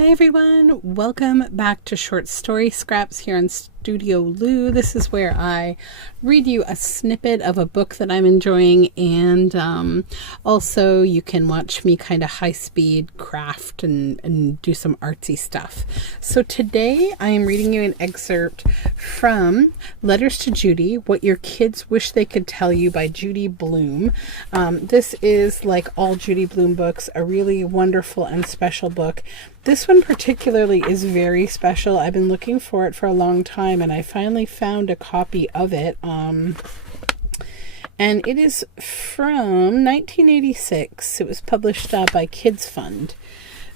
Hi everyone, welcome back to Short Story Scraps here on Studioloo. This is where I read you a snippet of a book that I'm enjoying, and also you can watch me kind of high-speed craft and do some artsy stuff. So today I am reading you an excerpt from Letters to Judy, What Your Kids Wish They Could Tell You by Judy Blume. This is, like all Judy Blume books, a really wonderful and special book. This one particularly is very special. I've been looking for it for a long time, and I finally found a copy of it. And it is from 1986. It was published by Kids Fund.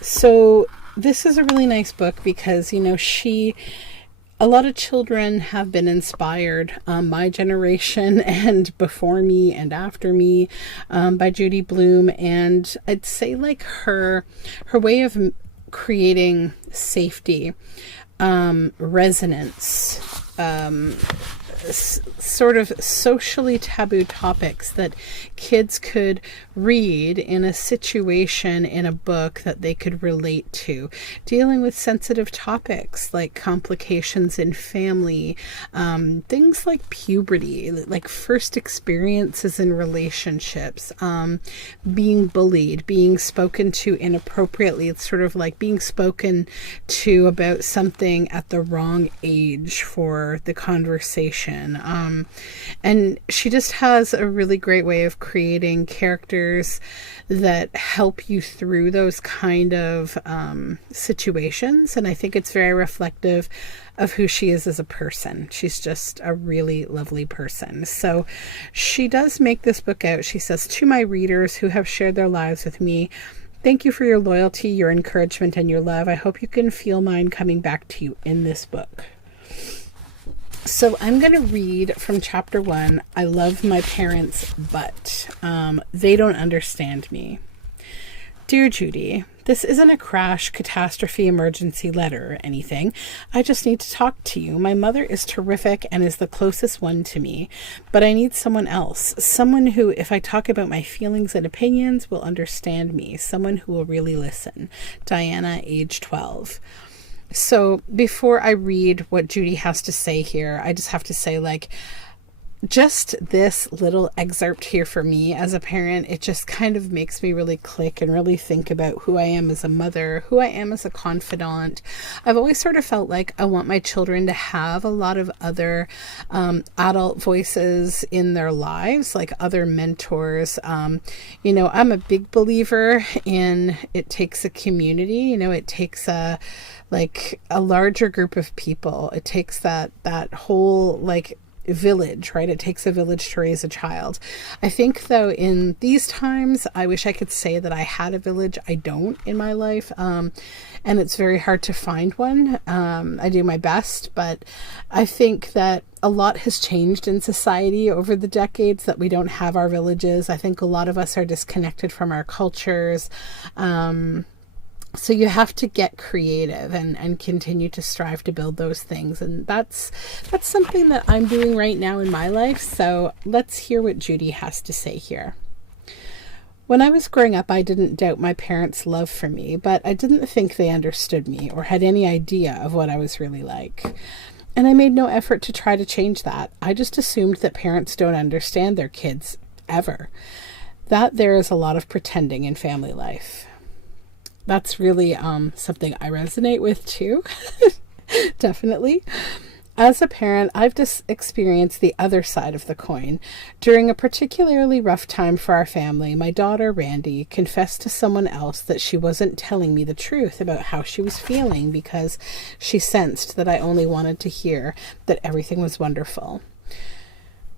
So this is a really nice book because, a lot of children have been inspired, my generation and before me and after me, by Judy Blume. And I'd say like her way of creating safety, resonance, sort of socially taboo topics that kids could read in a situation in a book that they could relate to, dealing with sensitive topics like complications in family, things like puberty, like first experiences in relationships, being bullied, being spoken to inappropriately. It's sort of like being spoken to about something at the wrong age for the conversation. And she just has a really great way of creating characters that help you through those kind of situations. And I think it's very reflective of who she is as a person. She's just a really lovely person. So she does make this book out. She says, "To my readers who have shared their lives with me, thank you for your loyalty, your encouragement, and your love. I hope you can feel mine coming back to you in this book." So I'm going to read from chapter 1. I love my parents, but they don't understand me. Dear Judy, this isn't a crash, catastrophe, emergency letter or anything. I just need to talk to you. My mother is terrific and is the closest one to me, but I need someone else. Someone who, if I talk about my feelings and opinions, will understand me. Someone who will really listen. Diana, age 12. So before I read what Judy has to say here, I just have to say, just this little excerpt here for me as a parent, it just kind of makes me really click and really think about who I am as a mother, who I am as a confidant. I've always sort of felt like I want my children to have a lot of other adult voices in their lives, like other mentors. I'm a big believer in it takes a community, it takes a larger group of people. It takes that whole village, right? It takes a village to raise a child. I think though in these times, I wish I could say that I had a village. I don't in my life. And it's very hard to find one. I do my best, but I think that a lot has changed in society over the decades that we don't have our villages. I think a lot of us are disconnected from our cultures. So you have to get creative and continue to strive to build those things. And that's something that I'm doing right now in my life. So let's hear what Judy has to say here. When I was growing up, I didn't doubt my parents' love for me, but I didn't think they understood me or had any idea of what I was really like. And I made no effort to try to change that. I just assumed that parents don't understand their kids ever. That there is a lot of pretending in family life. That's really something I resonate with too. Definitely. As a parent, I've just experienced the other side of the coin. During a particularly rough time for our family, my daughter, Randy, confessed to someone else that she wasn't telling me the truth about how she was feeling because she sensed that I only wanted to hear that everything was wonderful.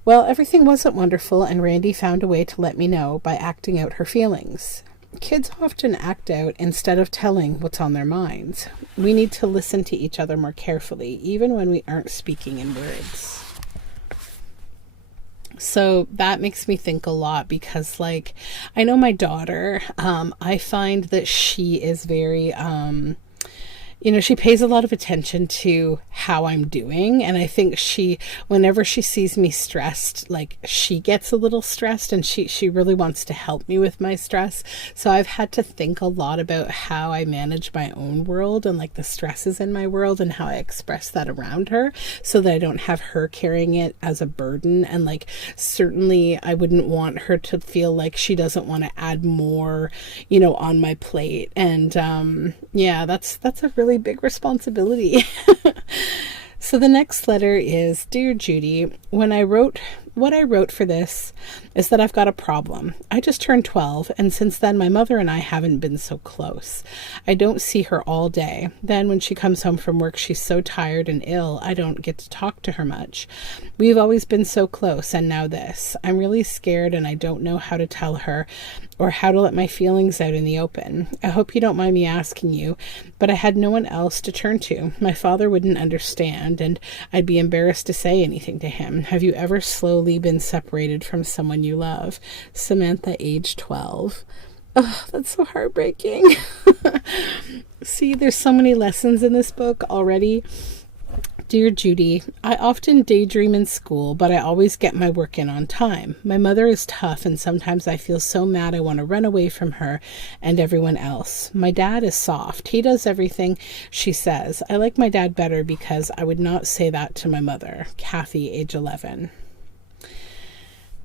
Well, everything wasn't wonderful, and Randy found a way to let me know by acting out her feelings. Kids often act out instead of telling what's on their minds. We need to listen to each other more carefully, even when we aren't speaking in words. So that makes me think a lot because, I know my daughter, I find that she is very, She pays a lot of attention to how I'm doing. And I think whenever she sees me stressed, like she gets a little stressed, and she really wants to help me with my stress. So I've had to think a lot about how I manage my own world and like the stresses in my world and how I express that around her so that I don't have her carrying it as a burden. And like, certainly I wouldn't want her to feel like she doesn't want to add more, on my plate. And that's a really big responsibility. So the next letter is, Dear Judy, what I wrote for this is that I've got a problem. I just turned 12, and since then my mother and I haven't been so close. I don't see her all day. Then when she comes home from work, she's so tired and ill, I don't get to talk to her much. We've always been so close, and now this. I'm really scared, and I don't know how to tell her or how to let my feelings out in the open. I hope you don't mind me asking you, but I had no one else to turn to. My father wouldn't understand, and I'd be embarrassed to say anything to him. Have you ever slowly been separated from someone you love? Samantha, age 12. Oh, that's so heartbreaking. See, there's so many lessons in this book already. Dear Judy, I often daydream in school, but I always get my work in on time. My mother is tough, and sometimes I feel so mad I want to run away from her and everyone else. My dad is soft. He does everything she says. I like my dad better because I would not say that to my mother. Kathy, age 11.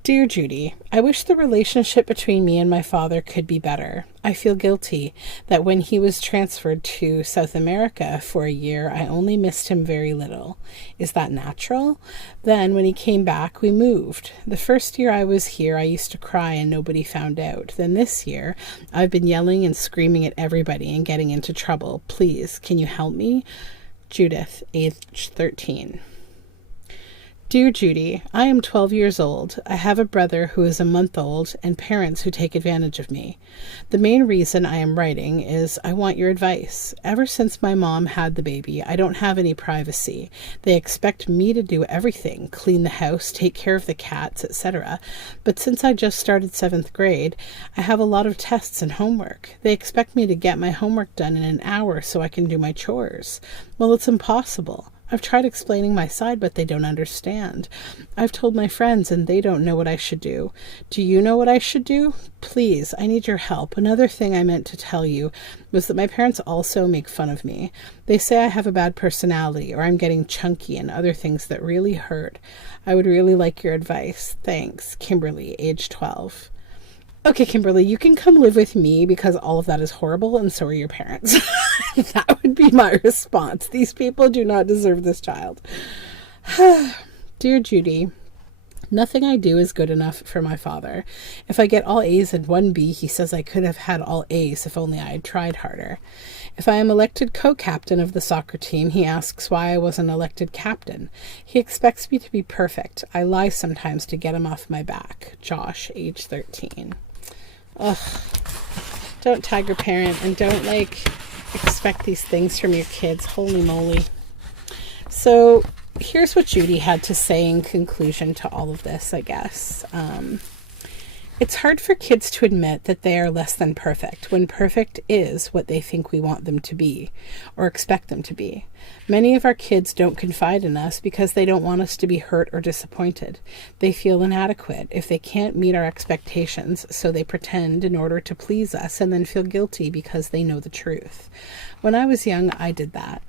Dear Judy, I wish the relationship between me and my father could be better. I feel guilty that when he was transferred to South America for a year, I only missed him very little. Is that natural? Then when he came back, we moved. The first year I was here, I used to cry and nobody found out. Then this year, I've been yelling and screaming at everybody and getting into trouble. Please, can you help me? Judith, age 13. Dear Judy, I am 12 years old. I have a brother who is a month old and parents who take advantage of me. The main reason I am writing is I want your advice. Ever since my mom had the baby, I don't have any privacy. They expect me to do everything, clean the house, take care of the cats, etc. But since I just started 7th grade, I have a lot of tests and homework. They expect me to get my homework done in an hour so I can do my chores. Well, it's impossible. I've tried explaining my side, but they don't understand. I've told my friends, and they don't know what I should do. Do you know what I should do? Please, I need your help. Another thing I meant to tell you was that my parents also make fun of me. They say I have a bad personality, or I'm getting chunky, and other things that really hurt. I would really like your advice. Thanks. Kimberly, age 12. Okay, Kimberly, you can come live with me because all of that is horrible and so are your parents. That would be my response. These people do not deserve this child. Dear Judy, nothing I do is good enough for my father. If I get all A's and 1 B, he says I could have had all A's if only I had tried harder. If I am elected co-captain of the soccer team, he asks why I wasn't elected captain. He expects me to be perfect. I lie sometimes to get him off my back. Josh, age 13. Ugh. Don't tiger parent and don't expect these things from your kids. Holy moly. So here's what Judy had to say in conclusion to all of this, I guess. It's hard for kids to admit that they are less than perfect when perfect is what they think we want them to be or expect them to be. Many of our kids don't confide in us because they don't want us to be hurt or disappointed. They feel inadequate if they can't meet our expectations, so they pretend in order to please us and then feel guilty because they know the truth. When I was young, I did that.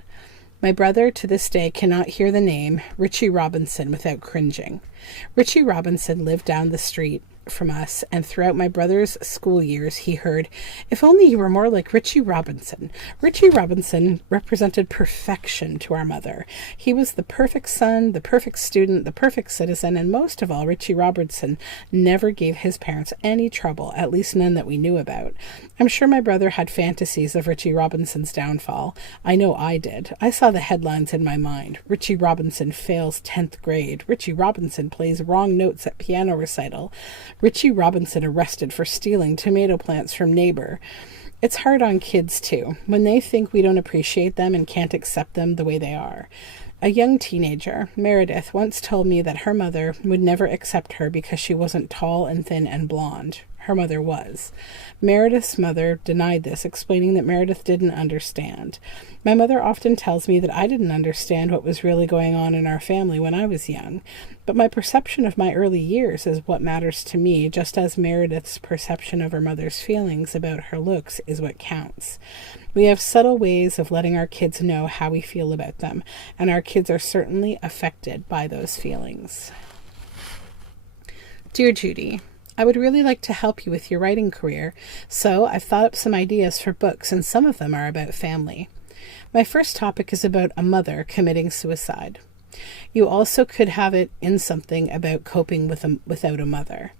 My brother, to this day, cannot hear the name Richie Robinson without cringing. Richie Robinson lived down the street from us, and throughout my brother's school years, he heard, "If only you were more like Richie Robinson." Richie Robinson represented perfection to our mother. He was the perfect son, the perfect student, the perfect citizen, and most of all, Richie Robinson never gave his parents any trouble, at least none that we knew about. I'm sure my brother had fantasies of Richie Robinson's downfall. I know I did. I saw the headlines in my mind. Richie Robinson fails 10th grade. Richie Robinson plays wrong notes at piano recital. Richie Robinson arrested for stealing tomato plants from neighbor. It's hard on kids, too, when they think we don't appreciate them and can't accept them the way they are. A young teenager, Meredith, once told me that her mother would never accept her because she wasn't tall and thin and blonde. her mother was. Meredith's mother denied this, explaining that Meredith didn't understand. My mother often tells me that I didn't understand what was really going on in our family when I was young, but my perception of my early years is what matters to me, just as Meredith's perception of her mother's feelings about her looks is what counts. We have subtle ways of letting our kids know how we feel about them, and our kids are certainly affected by those feelings. Dear Judy, I would really like to help you with your writing career, so I've thought up some ideas for books, and some of them are about family. My first topic is about a mother committing suicide. You also could have it in something about coping without a mother.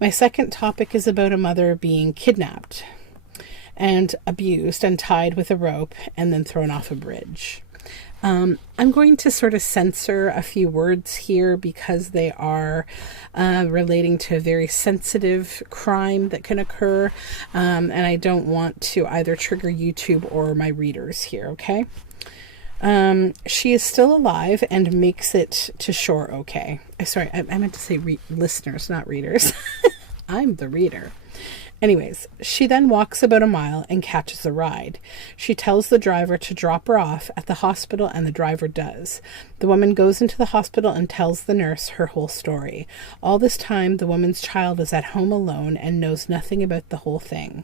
My second topic is about a mother being kidnapped and abused and tied with a rope and then thrown off a bridge. I'm going to sort of censor a few words here because they are relating to a very sensitive crime that can occur, and I don't want to either trigger YouTube or my readers here, okay? She is still alive and makes it to shore okay. Sorry, I meant to say listeners, not readers. I'm the reader. Anyways, she then walks about a mile and catches a ride. She tells the driver to drop her off at the hospital, and the driver does. The woman goes into the hospital and tells the nurse her whole story. All this time, the woman's child is at home alone and knows nothing about the whole thing.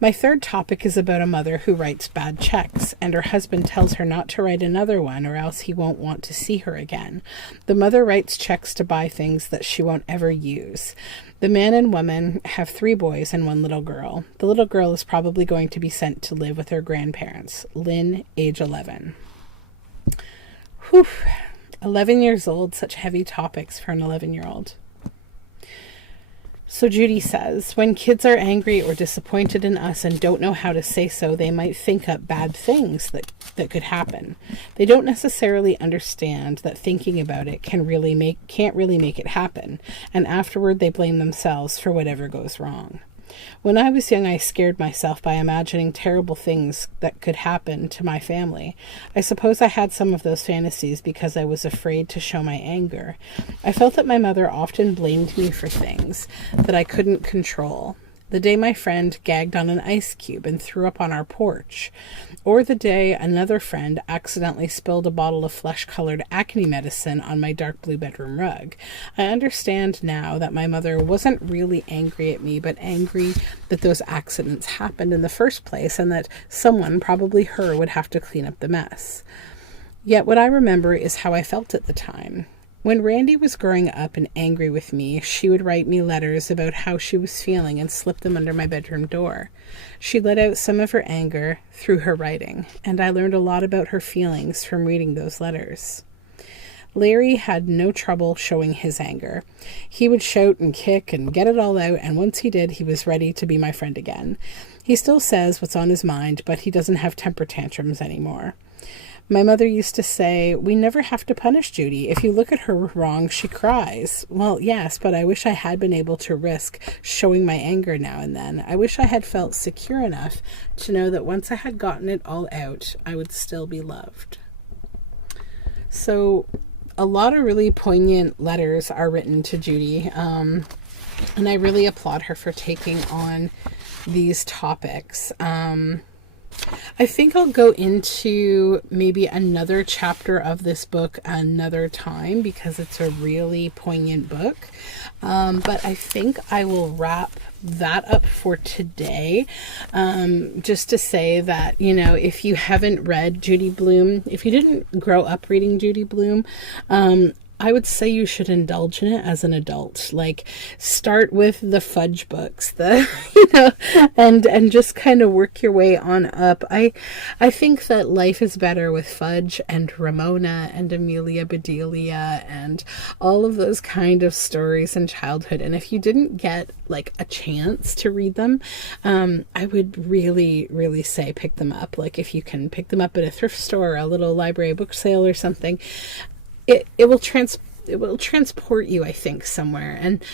My third topic is about a mother who writes bad checks, and her husband tells her not to write another one or else he won't want to see her again. The mother writes checks to buy things that she won't ever use. The man and woman have 3 boys and 1 little girl. The little girl is probably going to be sent to live with her grandparents. Lynn, age 11. Whew. 11 years old, such heavy topics for an 11-year-old. So Judy says, when kids are angry or disappointed in us and don't know how to say so, they might think up bad things that could happen. They don't necessarily understand that thinking about it can't really make it happen, and afterward they blame themselves for whatever goes wrong. When I was young, I scared myself by imagining terrible things that could happen to my family. I suppose I had some of those fantasies because I was afraid to show my anger. I felt that my mother often blamed me for things that I couldn't control. The day my friend gagged on an ice cube and threw up on our porch, or the day another friend accidentally spilled a bottle of flesh-colored acne medicine on my dark blue bedroom rug. I understand now that my mother wasn't really angry at me, but angry that those accidents happened in the first place and that someone, probably her, would have to clean up the mess. Yet what I remember is how I felt at the time. When Randy was growing up and angry with me, she would write me letters about how she was feeling and slip them under my bedroom door. She let out some of her anger through her writing, and I learned a lot about her feelings from reading those letters. Larry had no trouble showing his anger. He would shout and kick and get it all out, and once he did, he was ready to be my friend again. He still says what's on his mind, but he doesn't have temper tantrums anymore. My mother used to say, we never have to punish Judy. If you look at her wrong, she cries. Well, yes, but I wish I had been able to risk showing my anger now and then. I wish I had felt secure enough to know that once I had gotten it all out, I would still be loved. So a lot of really poignant letters are written to Judy, and I really applaud her for taking on these topics. I think I'll go into maybe another chapter of this book another time because it's a really poignant book. But I think I will wrap that up for today. Just to say that, if you haven't read Judy Blume, if you didn't grow up reading Judy Blume, I would say you should indulge in it as an adult. Like, start with the fudge books, and just kind of work your way on up. I think that life is better with Fudge and Ramona and Amelia Bedelia and all of those kind of stories in childhood. And if you didn't get like a chance to read them, I would really, really say pick them up. Like, if you can pick them up at a thrift store or a little library book sale or something, it will transport you, I think, somewhere. And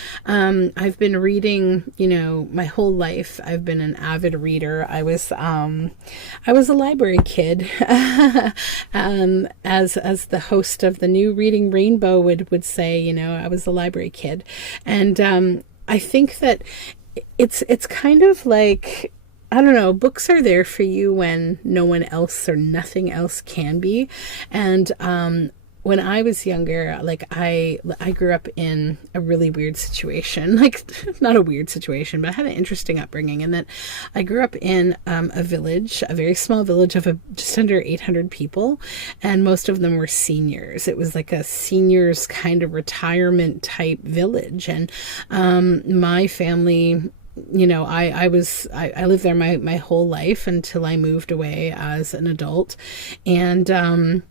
I've been reading, my whole life. I've been an avid reader. I was a library kid, as the host of the new Reading Rainbow would say. I was a library kid, and I think that it's kind of like, I don't know, books are there for you when no one else or nothing else can be. And when I was younger, like I grew up in a really weird situation, like not a weird situation, but I had an interesting upbringing. And that I grew up in a village, a very small village of just under 800 people, and most of them were seniors. It was like a seniors kind of retirement type village, and my family, I lived there my whole life until I moved away as an adult. And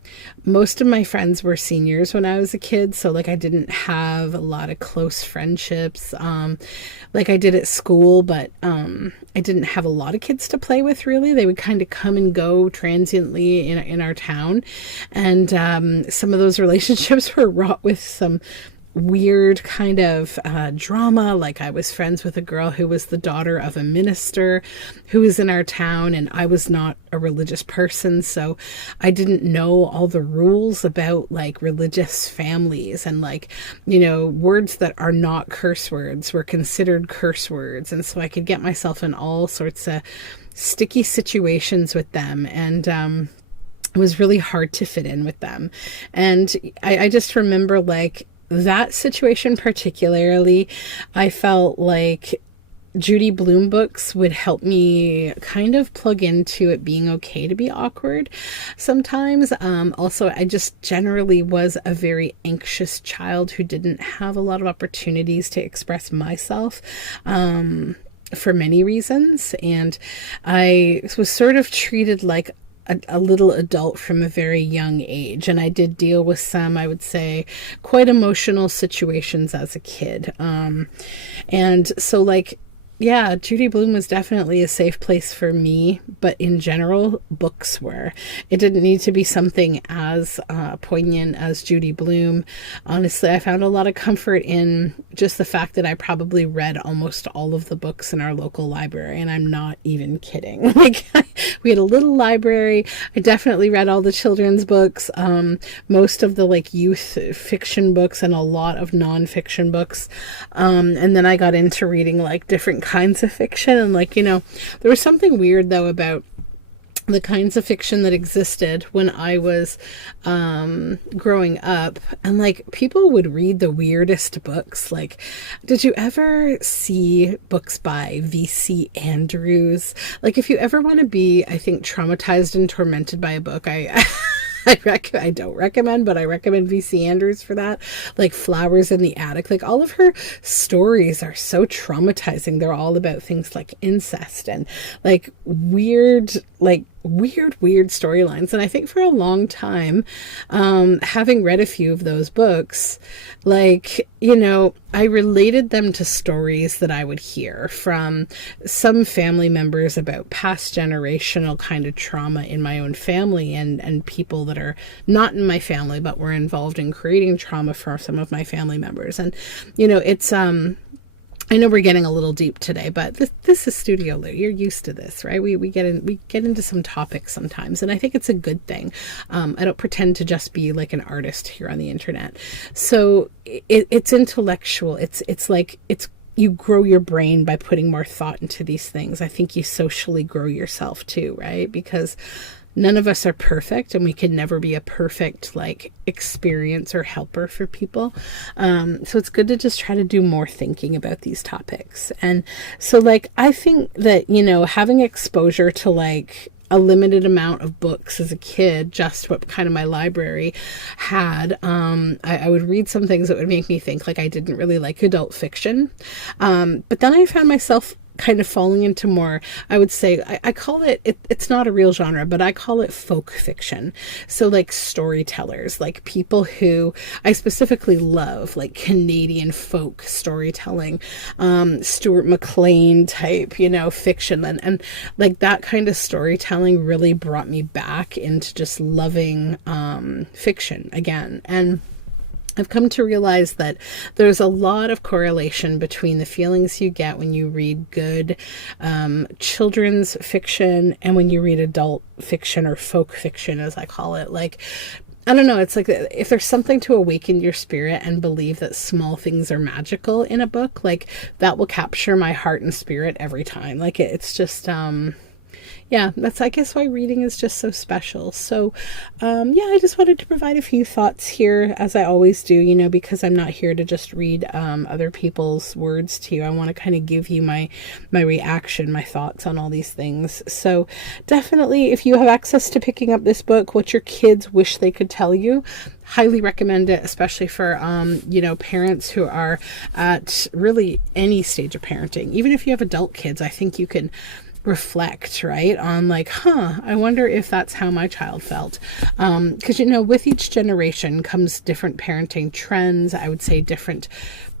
most of my friends were seniors when I was a kid. So like I didn't have a lot of close friendships, like I did at school, but I didn't have a lot of kids to play with really. They would kind of come and go transiently in our town. And some of those relationships were wrought with some weird kind of drama. Like I was friends with a girl who was the daughter of a minister who was in our town, and I was not a religious person, so I didn't know all the rules about like religious families, and like, words that are not curse words were considered curse words, and so I could get myself in all sorts of sticky situations with them, and it was really hard to fit in with them. And I just remember like that situation particularly, I felt like Judy Blume books would help me kind of plug into it being okay to be awkward sometimes. Also, I just generally was a very anxious child who didn't have a lot of opportunities to express myself. For many reasons. And I was sort of treated like a little adult from a very young age. And I did deal with some, I would say, quite emotional situations as a kid. And so like, yeah, Judy Blume was definitely a safe place for me, but in general, books were. It didn't need to be something as poignant as Judy Blume. Honestly, I found a lot of comfort in just the fact that I probably read almost all of the books in our local library, and I'm not even kidding. Like, we had a little library. I definitely read all the children's books, most of the like youth fiction books, and a lot of nonfiction books. And then I got into reading like different kinds of fiction, and like, there was something weird though about the kinds of fiction that existed when I was growing up, and like people would read the weirdest books. Like, did you ever see books by V.C. Andrews? Like, if you ever want to be, I think, traumatized and tormented by a book, I don't recommend, but I recommend V.C. Andrews for that. Like Flowers in the Attic. Like all of her stories are so traumatizing. They're all about things like incest and like weird storylines. And I think for a long time, having read a few of those books, like, I related them to stories that I would hear from some family members about past generational kind of trauma in my own family, and people that are not in my family but were involved in creating trauma for some of my family members. And, it's, I know we're getting a little deep today, but this is Studioloo. You're used to this, right? We get into some topics sometimes, and I think it's a good thing. I don't pretend to just be like an artist here on the internet. So it's intellectual. It's like you grow your brain by putting more thought into these things. I think you socially grow yourself too, right? Because none of us are perfect, and we can never be a perfect like experience or helper for people. So it's good to just try to do more thinking about these topics. And so like, I think that, having exposure to like a limited amount of books as a kid, just what kind of my library had, I would read some things that would make me think. Like, I didn't really like adult fiction. But then I found myself kind of falling into more, I would say, I call it's not a real genre, but I call it folk fiction. So like storytellers, like people who I specifically love, like Canadian folk storytelling, Stuart McLean type, fiction. And like that kind of storytelling really brought me back into just loving fiction again. And I've come to realize that there's a lot of correlation between the feelings you get when you read good children's fiction and when you read adult fiction, or folk fiction, as I call it. Like, I don't know. It's like if there's something to awaken your spirit and believe that small things are magical in a book, like that will capture my heart and spirit every time. Like it's just, yeah, that's, I guess, why reading is just so special. So, yeah, I just wanted to provide a few thoughts here, as I always do, you know, because I'm not here to just read other people's words to you. I want to kind of give you my reaction, my thoughts on all these things. So definitely, if you have access to picking up this book, What Your Kids Wish They Could Tell You, highly recommend it, especially for, you know, parents who are at really any stage of parenting. Even if you have adult kids, I think you can reflect, right, on like, I wonder if that's how my child felt. Because, you know, with each generation comes different parenting trends, I would say different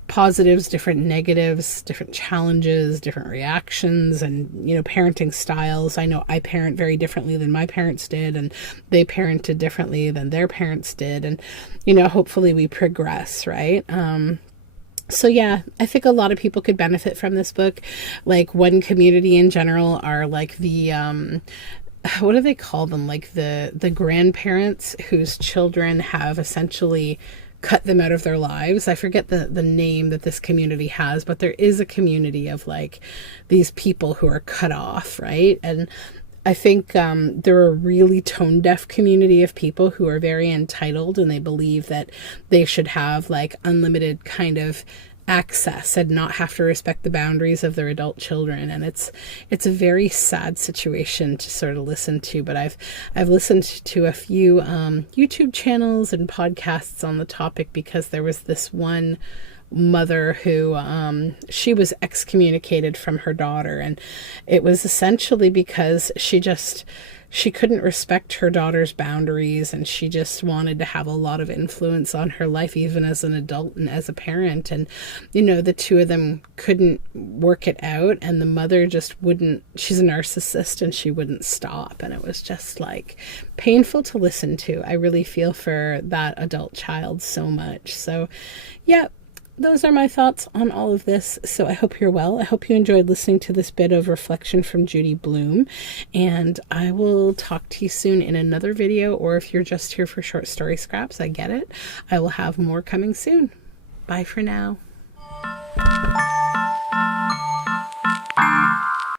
positives, different negatives, different challenges, different reactions, and, you know, parenting styles. I know I parent very differently than my parents did, and they parented differently than their parents did. And, you know, hopefully we progress, right? So yeah, I think a lot of people could benefit from this book. Like one community in general are like the, what do they call them? Like the grandparents whose children have essentially cut them out of their lives. I forget the name that this community has, but there is a community of like these people who are cut off, right? And I think they're a really tone-deaf community of people who are very entitled, and they believe that they should have like unlimited kind of access and not have to respect the boundaries of their adult children. And it's a very sad situation to sort of listen to. But I've listened to a few YouTube channels and podcasts on the topic, because there was this one mother who she was excommunicated from her daughter, and it was essentially because she couldn't respect her daughter's boundaries, and she just wanted to have a lot of influence on her life, even as an adult and as a parent. And, you know, the two of them couldn't work it out, and the mother just wouldn't, she's a narcissist, and she wouldn't stop. And it was just like painful to listen to. I really feel for that adult child so much. So yeah, those are my thoughts on all of this. So I hope you're well. I hope you enjoyed listening to this bit of reflection from Judy Blume. And I will talk to you soon in another video, or if you're just here for short story scraps, I get it. I will have more coming soon. Bye for now.